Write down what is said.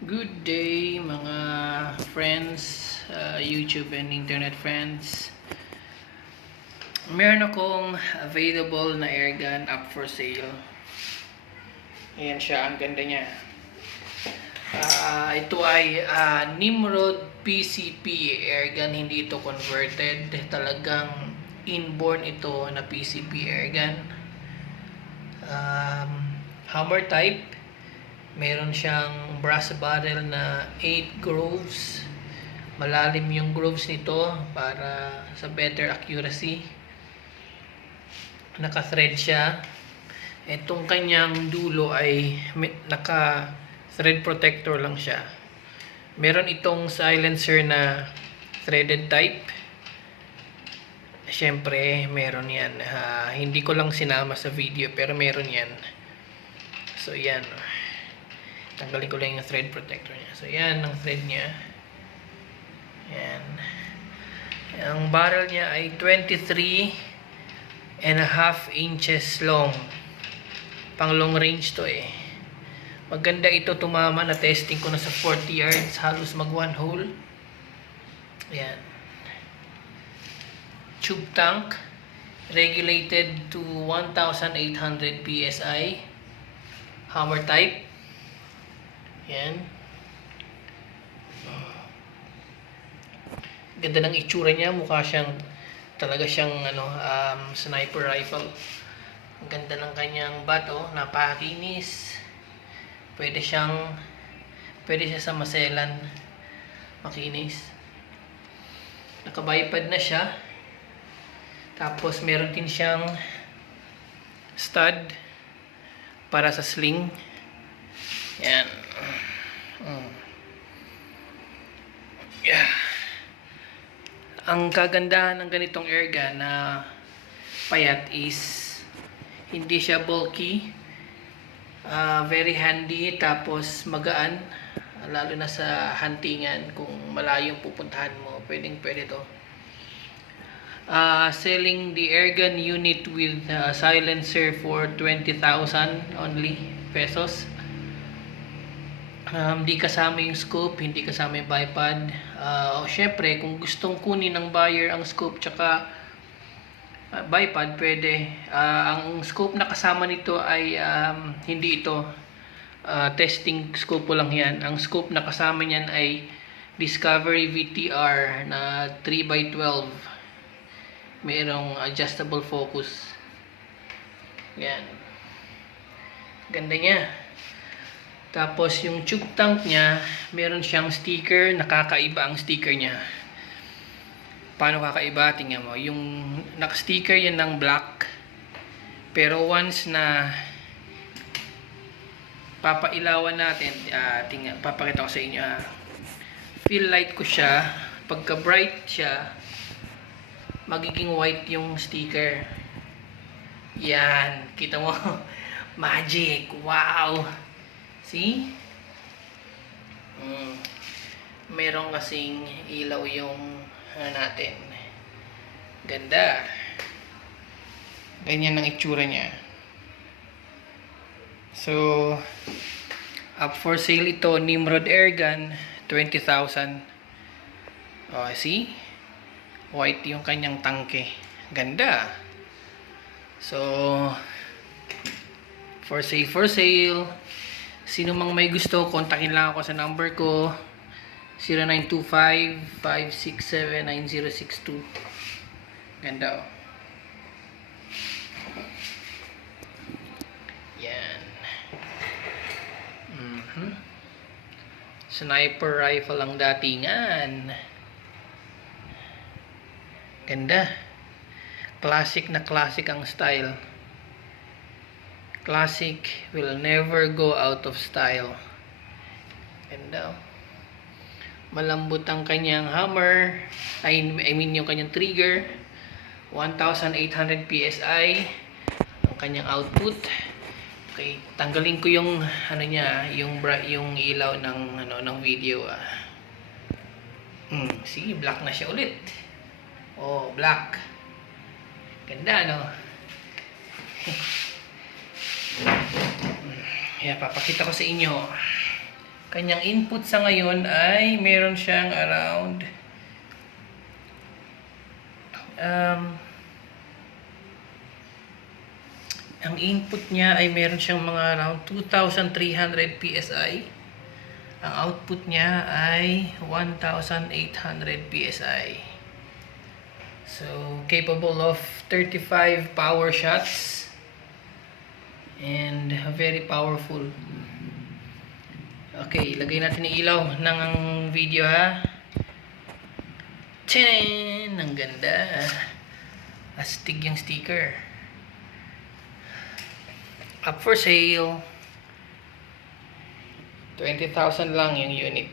Good day mga friends, YouTube and internet friends. Meron akong available na airgun up for sale. Ayan siya, ang ganda niya. Ito ay Nimrod PCP airgun, hindi ito converted. Talagang inborn ito na PCP airgun. Hammer type. Meron siyang brass barrel na 8 grooves. Malalim yung grooves nito para sa better accuracy. Naka-thread siya. Itong kanyang dulo ay naka-thread protector lang siya. Meron itong silencer na threaded type. Siyempre, meron yan. Hindi ko lang sinama sa video pero meron yan. So, yan. Tanggalin ko lang yung thread protector niya. So, yan ang thread niya. Yan. Ang barrel niya ay 23.5 inches long. Pang long range to eh. Maganda ito tumama. Na testing ko na sa 40 yards. Halos mag one hole. Yan. Tube tank. Regulated to 1,800 PSI. Hammer type. Yan. Ganda ng itsura niya. Mukha siyang talaga siyang sniper rifle. Ang ganda ng kanyang bato. Napakakinis. Pwede siya sa maselan. Makinis. Naka-bipod na siya. Tapos meron din siyang stud para sa sling. Yan. Yeah. Ang kagandahan ng ganitong airgun na payat is hindi siya bulky, very handy, tapos magaan, lalo na sa huntingan. Kung malayo yung pupuntahan mo, pwede to. Selling the airgun unit with silencer for 20,000 only pesos. Hindi kasama yung scope, hindi kasama yung bipod. Syempre, kung gustong kunin ng buyer ang scope tsaka bipod, pwede. Ang scope na kasama nito ay hindi ito. Testing scope po lang yan. Ang scope na kasama niyan ay Discovery VTR na 3x12. Mayroong adjustable focus. Yan. Ganda niya. Tapos yung tube tank niya, meron siyang sticker, nakakaiba ang sticker niya. Paano kakaiba? Tingnan mo. Yung naka-sticker yan ng black. Pero once na papailawan natin, tingnan, papakita ko sa inyo. Fill light ko siya. Pagka bright siya, magiging white yung sticker. Yan. Kita mo? Magic. Wow! See? Meron kasing ilaw yung natin. Ganda. Ganyan ang itsura niya. So, up for sale ito, Nimrod Airgun, 20,000. See? White yung kanyang tangke. Ganda. So, for sale. Sino mang may gusto, kontakin lang ako sa number ko, 0925-567-9062. Ganda oh. Yan. Sniper rifle ang datingan. Ganda. Classic na classic ang style. Classic will never go out of style. Ganda. Malambot ang kanyang hammer. I mean yung kanyang trigger. 1,800 PSI ang kanyang output. Okay, tanggalin ko yung niya, yung ilaw ng video. See, black na siya ulit. Oh, black. Ganda, no? Ayan, papakita ko sa inyo. Kanyang input sa ngayon ay meron siyang around ang input niya ay meron siyang mga around 2,300 PSI. Ang output niya ay 1,800 PSI. So, capable of 35 power shots and very powerful. Okay, ilagay natin yung ilaw ng video ha. Tchanan! Ang ganda. Astig yung sticker. Up for sale. 20,000 lang yung unit.